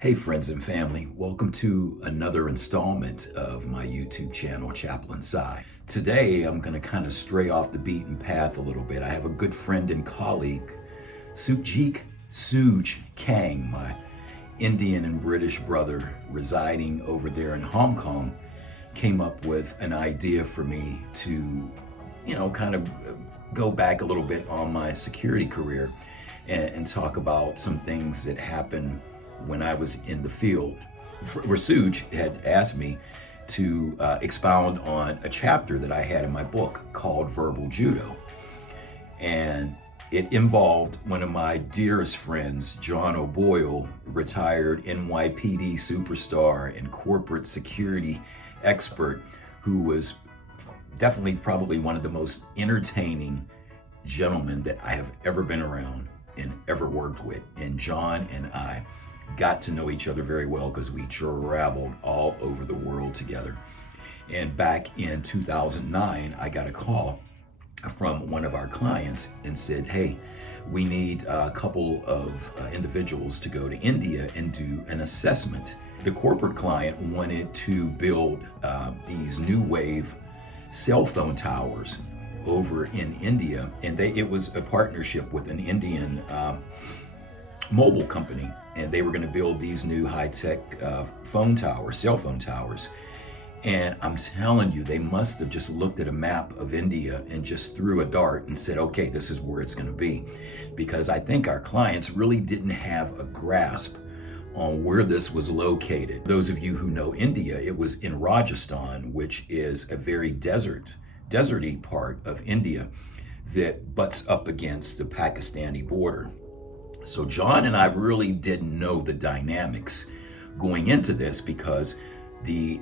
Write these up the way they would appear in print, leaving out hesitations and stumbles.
Hey friends and family, welcome to another installment of my YouTube channel, Chaplain Sai. Today I'm going to kind of stray off the beaten path a little bit. I have a good friend and colleague, Sukhjit Suj Kang, my Indian and British brother residing over there in Hong Kong, came up with an idea for me to, kind of go back a little bit on my security career and talk about some things that happened when I was in the field. Rasuj had asked me to expound on a chapter that I had in my book called Verbal Judo. And it involved one of my dearest friends, John O'Boyle, retired NYPD superstar and corporate security expert, who was definitely probably one of the most entertaining gentlemen that I have ever been around and ever worked with. And John and I got to know each other very well because we traveled all over the world together. And back in 2009, I got a call from one of our clients and said, hey, we need a couple of individuals to go to India and do an assessment. The corporate client wanted to build these new wave cell phone towers over in India, and it was a partnership with an Indian mobile company, and they were going to build these new high-tech cell phone towers. And I'm telling you, they must have just looked at a map of India and just threw a dart and said, okay, this is where it's going to be. Because I think our clients really didn't have a grasp on where this was located. Those of you who know India, it was in Rajasthan, which is a very deserty part of India that butts up against the Pakistani border. So John and I really didn't know the dynamics going into this because the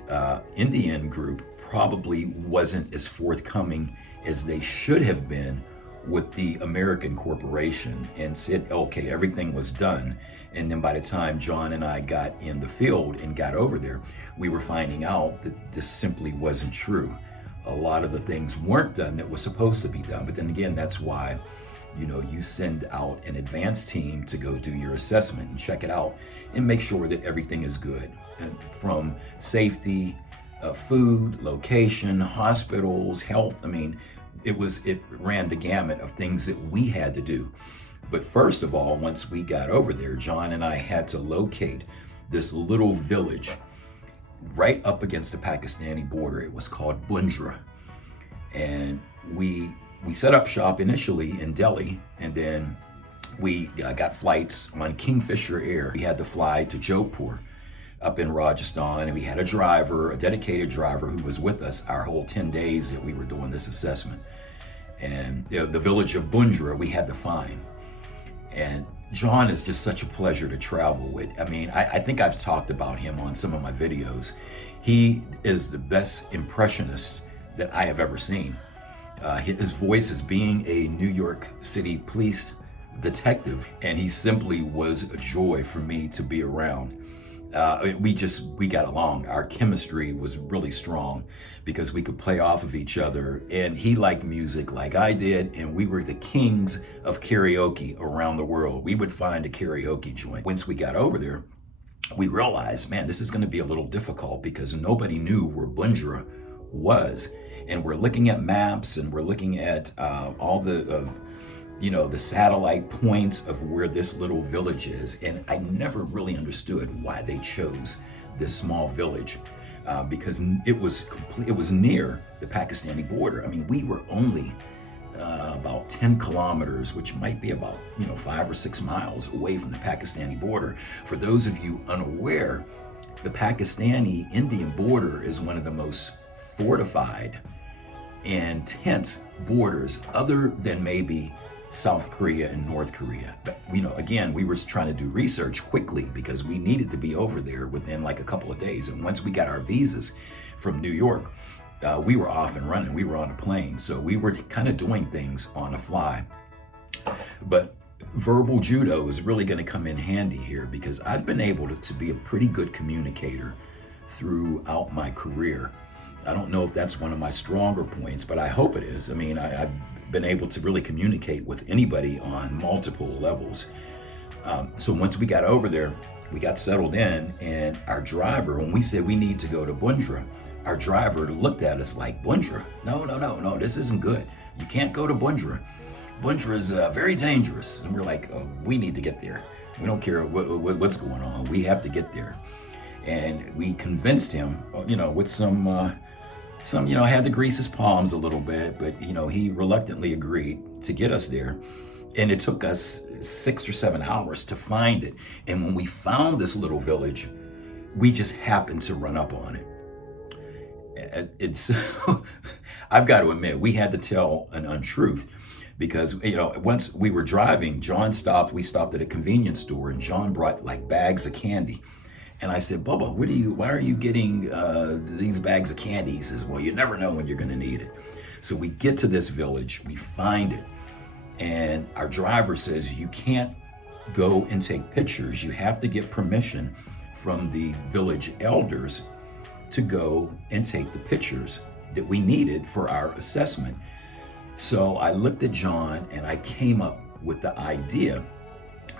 Indian group probably wasn't as forthcoming as they should have been with the American corporation, and said, okay, everything was done. And then by the time John and I got in the field and got over there, we were finding out that this simply wasn't true. A lot of the things weren't done that was supposed to be done. But then again, that's why you send out an advanced team to go do your assessment and check it out and make sure that everything is good. And from safety, food, location, hospitals, health. I mean, it ran the gamut of things that we had to do. But first of all, once we got over there, John and I had to locate this little village right up against the Pakistani border. It was called Bundra. And we set up shop initially in Delhi, and then we got flights on Kingfisher Air. We had to fly to Jodhpur up in Rajasthan, and we had a dedicated driver who was with us our whole 10 days that we were doing this assessment. And the village of Bundra we had to find. And John is just such a pleasure to travel with. I mean, I think I've talked about him on some of my videos. He is the best impressionist that I have ever seen. His voice is being a New York City police detective, and he simply was a joy for me to be around. We got along. Our chemistry was really strong because we could play off of each other, and he liked music like I did, and we were the kings of karaoke around the world. We would find a karaoke joint. Once we got over there, we realized, man, this is going to be a little difficult because nobody knew where Bundra was. And we're looking at maps, and we're looking at all the satellite points of where this little village is. And I never really understood why they chose this small village because it was near the Pakistani border. I mean, we were only about 10 kilometers, which might be about 5 or 6 miles away from the Pakistani border. For those of you unaware, the Pakistani-Indian border is one of the most fortified and tense borders other than maybe South Korea and North Korea. But again, we were trying to do research quickly because we needed to be over there within like a couple of days. And once we got our visas from New York, we were off and running. We were on a plane, so we were kind of doing things on a fly. But verbal judo is really going to come in handy here because I've been able to be a pretty good communicator throughout my career. I don't know if that's one of my stronger points, but I hope it is. I mean, I've been able to really communicate with anybody on multiple levels. So once we got over there, We got settled in, and our driver, when we said we need to go to Bundra, our driver looked at us like, Bundra? No, this isn't good. You can't go to Bundra. Bundra is very dangerous. And we're like, oh, we need to get there. We don't care what's going on. We have to get there. And we convinced him, with some, had to grease his palms a little bit, but, he reluctantly agreed to get us there. And it took us 6 or 7 hours to find it. And when we found this little village, we just happened to run up on it. It's, I've got to admit, we had to tell an untruth because, once we were driving, we stopped at a convenience store, and John brought like bags of candy. And I said, Bubba, why are you getting these bags of candy? He says, well, you never know when you're going to need it. So we get to this village, we find it, and our driver says, you can't go and take pictures. You have to get permission from the village elders to go and take the pictures that we needed for our assessment. So I looked at John and I came up with the idea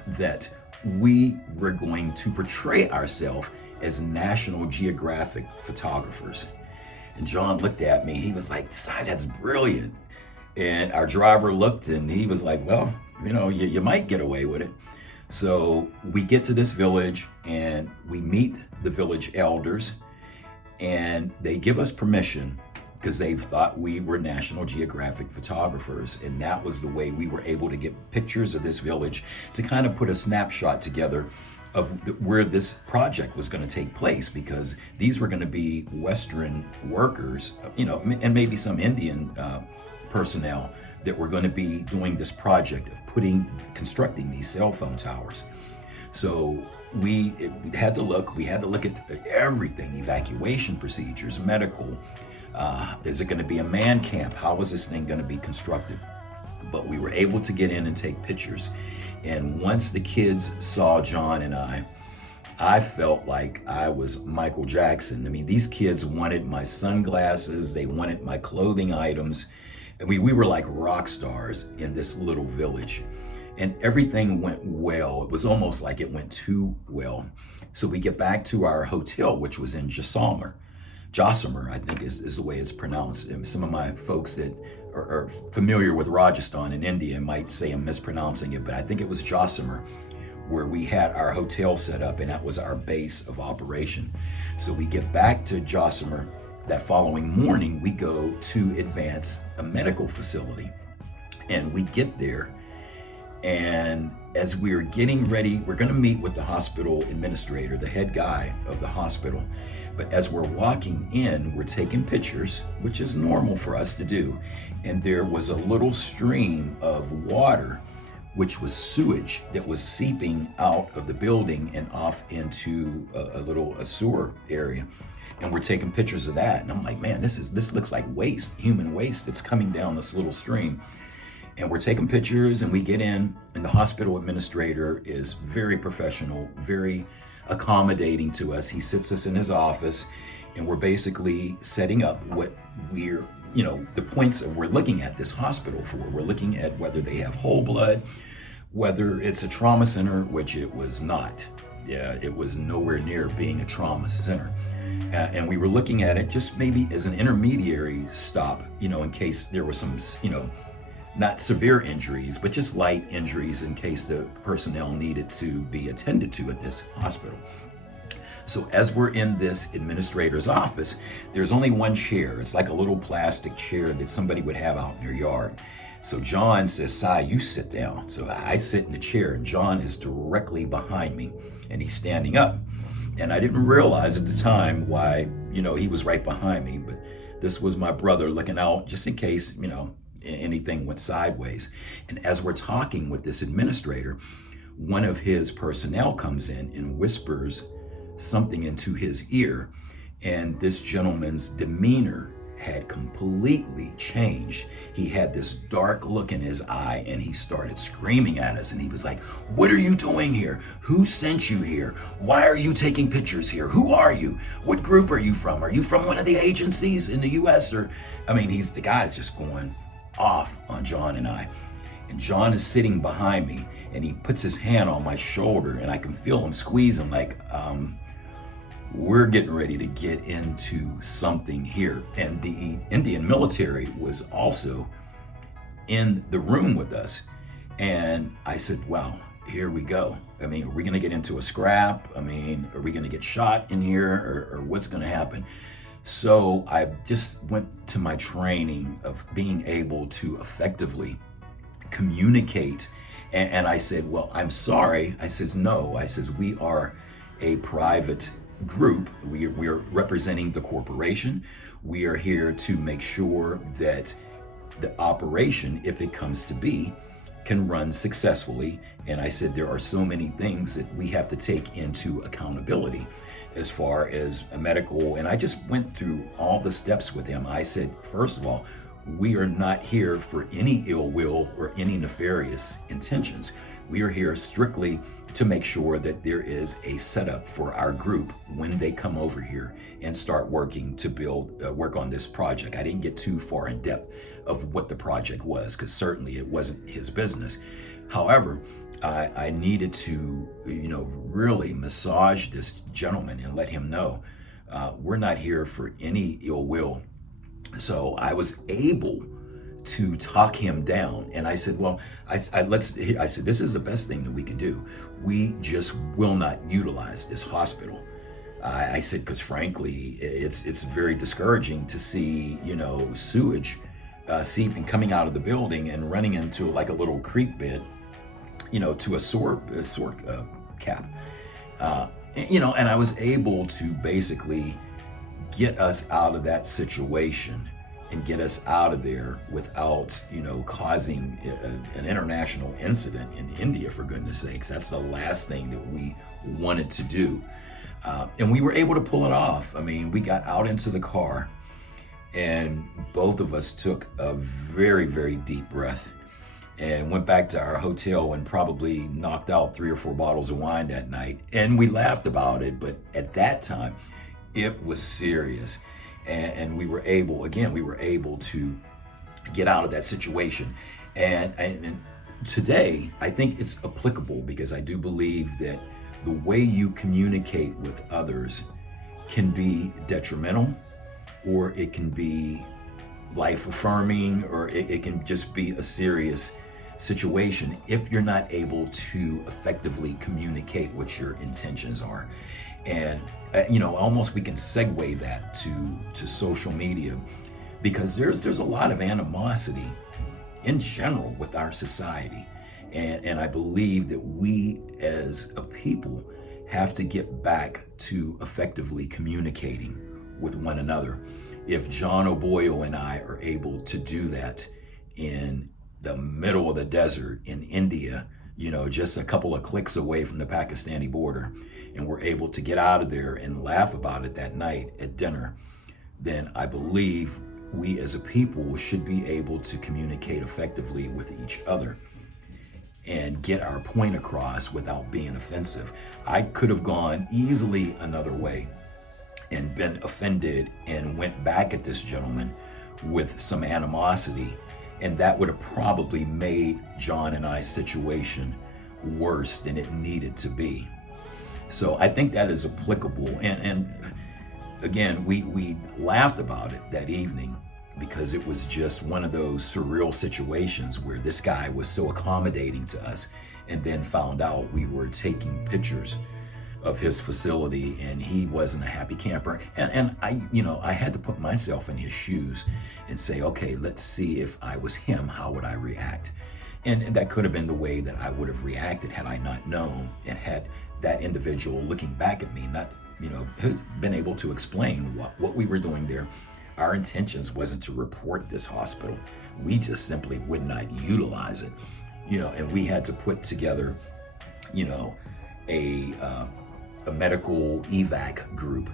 that we were going to portray ourselves as National Geographic photographers. And John looked at me, he was like, "Si, that's brilliant." And our driver looked and he was like, well, you might get away with it. So we get to this village and we meet the village elders, and they give us permission because they thought we were National Geographic photographers. And that was the way we were able to get pictures of this village to kind of put a snapshot together of where this project was going to take place, because these were going to be Western workers, and maybe some Indian personnel that were going to be doing this project of constructing these cell phone towers. So we had to look at everything: evacuation procedures, medical. Is it going to be a man camp? How is this thing going to be constructed? But we were able to get in and take pictures. And once the kids saw John and I felt like I was Michael Jackson. I mean, these kids wanted my sunglasses, they wanted my clothing items. I mean, we were like rock stars in this little village. And everything went well. It was almost like it went too well. So we get back to our hotel, which was in Jaisalmer, I think is the way it's pronounced. And some of my folks that are familiar with Rajasthan in India might say I'm mispronouncing it, but I think it was Jaisalmer where we had our hotel set up, and that was our base of operation. So we get back to Jaisalmer. That following morning, we go to advance a medical facility, and we get there. And as we're getting ready, we're going to meet with the hospital administrator, the head guy of the hospital. But as we're walking in, we're taking pictures, which is normal for us to do. And there was a little stream of water, which was sewage that was seeping out of the building and off into a sewer area. And we're taking pictures of that. And I'm like, man, this looks like waste, human waste that's coming down this little stream. And we're taking pictures, and we get in, and the hospital administrator is very professional, very accommodating to us. He sits us in his office, and we're basically setting up what we're, the points that we're looking at this hospital for. We're looking at whether they have whole blood, whether it's a trauma center, which it was not. Yeah, it was nowhere near being a trauma center. And we were looking at it just maybe as an intermediary stop, in case there was some, not severe injuries, but just light injuries in case the personnel needed to be attended to at this hospital. So as we're in this administrator's office, there's only one chair. It's like a little plastic chair that somebody would have out in their yard. So John says, "Si, you sit down." So I sit in the chair, and John is directly behind me, and he's standing up. And I didn't realize at the time why, he was right behind me, but this was my brother looking out just in case, anything went sideways. And as we're talking with this administrator, one of his personnel comes in and whispers something into his ear, and this gentleman's demeanor had completely changed. He had this dark look in his eye, and he started screaming at us, and he was like, "What are you doing here? Who sent you here? Why are you taking pictures here? Who are you? What group are you from? Are you from one of the agencies in the US?" The guy's just going off on John and I. And John is sitting behind me, and he puts his hand on my shoulder, and I can feel him squeezing like, we're getting ready to get into something here. And the Indian military was also in the room with us. And I said, wow, here we go. I mean, are we going to get into a scrap? I mean, are we going to get shot in here, or what's going to happen? So I just went to my training of being able to effectively communicate. And I said, well, I'm sorry. I says, no. I says, we are a private group. We are representing the corporation. We are here to make sure that the operation, if it comes to be, can run successfully. And I said, there are so many things that we have to take into accountability as far as a medical. And I just went through all the steps with him. I said, first of all, we are not here for any ill will or any nefarious intentions. We are here strictly to make sure that there is a setup for our group when they come over here and start working to work on this project. I didn't get too far in depth of what the project was, because certainly it wasn't his business. However, I needed to, really massage this gentleman and let him know we're not here for any ill will. So I was able to talk him down, and I said, well, I said, this is the best thing that we can do. We just will not utilize this hospital. I said, because frankly, it's very discouraging to see, sewage seeping, coming out of the building and running into like a little creek bed, to a sewer cap. And I was able to basically get us out of that situation and get us out of there without, causing an international incident in India, for goodness sakes. That's the last thing that we wanted to do. And we were able to pull it off. I mean, we got out into the car, and both of us took a very, very deep breath and went back to our hotel and probably knocked out 3 or 4 bottles of wine that night. And we laughed about it, but at that time, it was serious. And we were able to get out of that situation. And today, I think it's applicable, because I do believe that the way you communicate with others can be detrimental, or it can be life affirming, or it can just be a serious situation if you're not able to effectively communicate what your intentions are. And almost we can segue that to social media, because there's a lot of animosity in general with our society. And I believe that we as a people have to get back to effectively communicating with one another. If John O'Boyle and I are able to do that in the middle of the desert in India, just a couple of clicks away from the Pakistani border, and we're able to get out of there and laugh about it that night at dinner, then I believe we as a people should be able to communicate effectively with each other and get our point across without being offensive. I could have gone easily another way and been offended and went back at this gentleman with some animosity, and that would have probably made John and I's situation worse than it needed to be. So I think that is applicable. And again, we laughed about it that evening, because it was just one of those surreal situations where this guy was so accommodating to us, and then found out we were taking pictures of his facility, and he wasn't a happy camper. And I had to put myself in his shoes and say, okay, let's see, if I was him, how would I react? And that could have been the way that I would have reacted had I not known, and had that individual looking back at me, not, been able to explain what we were doing there. Our intentions wasn't to report this hospital. We just simply would not utilize it, and we had to put together, a medical evac group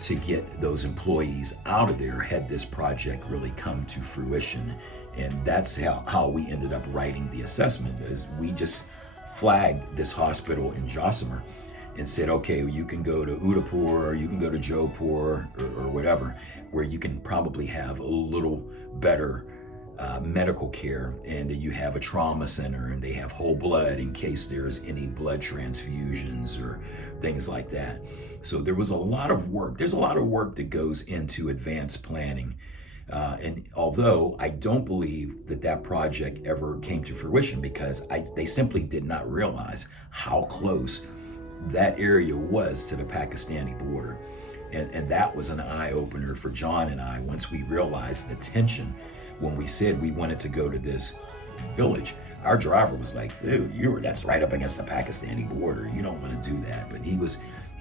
to get those employees out of there had this project really come to fruition. And that's how we ended up writing the assessment, is we just flagged this hospital in Jaisalmer and said, okay, you can go to Udaipur, or you can go to Jodhpur, or whatever, where you can probably have a little better medical care, and then you have a trauma center, and they have whole blood in case there's any blood transfusions or things like that. So there was a lot of work. There's a lot of work that goes into advanced planning. And although I don't believe that that project ever came to fruition because they simply did not realize how close that area was to the Pakistani border. And that was an eye-opener for John and I once we realized the tension. When we said we wanted to go to this village, our driver was like, dude, that's right up against the Pakistani border. You don't want to do that. But he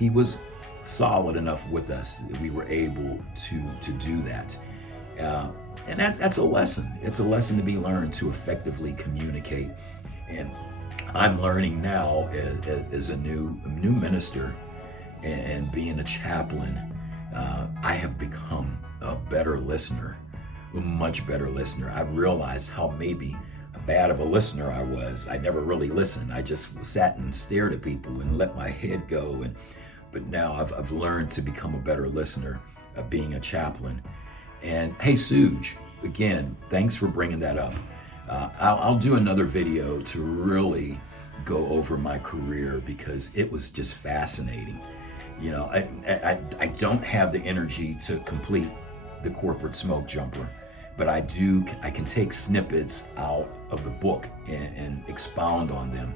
was solid enough with us that we were able to do that. And that's a lesson. It's a lesson to be learned to effectively communicate. And I'm learning now as a new minister and being a chaplain, I have become a better listener, a much better listener. I realized how maybe bad of a listener I was. I never really listened. I just sat and stared at people and let my head go. But now I've learned to become a better listener, being a chaplain. And hey, Suge, again, thanks for bringing that up. I'll do another video to really go over my career because it was just fascinating. You know, I don't have the energy to complete the corporate smoke jumper, but I can take snippets out of the book and expound on them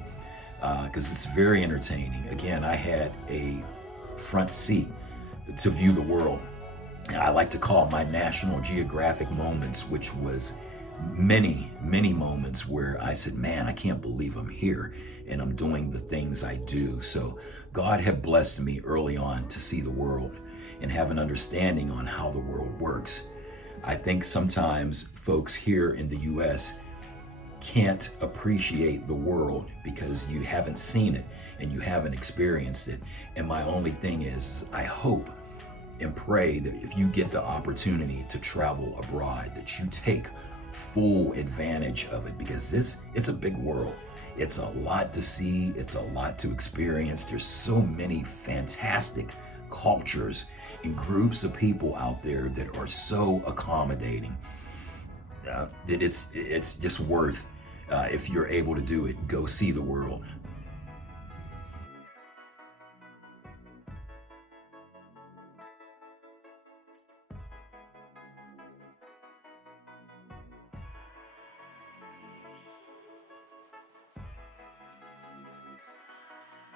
because it's very entertaining. Again, I had a front seat to view the world. And I like to call my National Geographic moments, which was many, many moments where I said, man, I can't believe I'm here and I'm doing the things I do. So God had blessed me early on to see the world and have an understanding on how the world works. I think sometimes folks here in the US can't appreciate the world because you haven't seen it and you haven't experienced it. And my only thing is I hope and pray that if you get the opportunity to travel abroad, that you take full advantage of it, because it's a big world. It's a lot to see. It's a lot to experience. There's so many fantastic cultures and groups of people out there that are so accommodating that it's just worth, if you're able to do it, go see the world.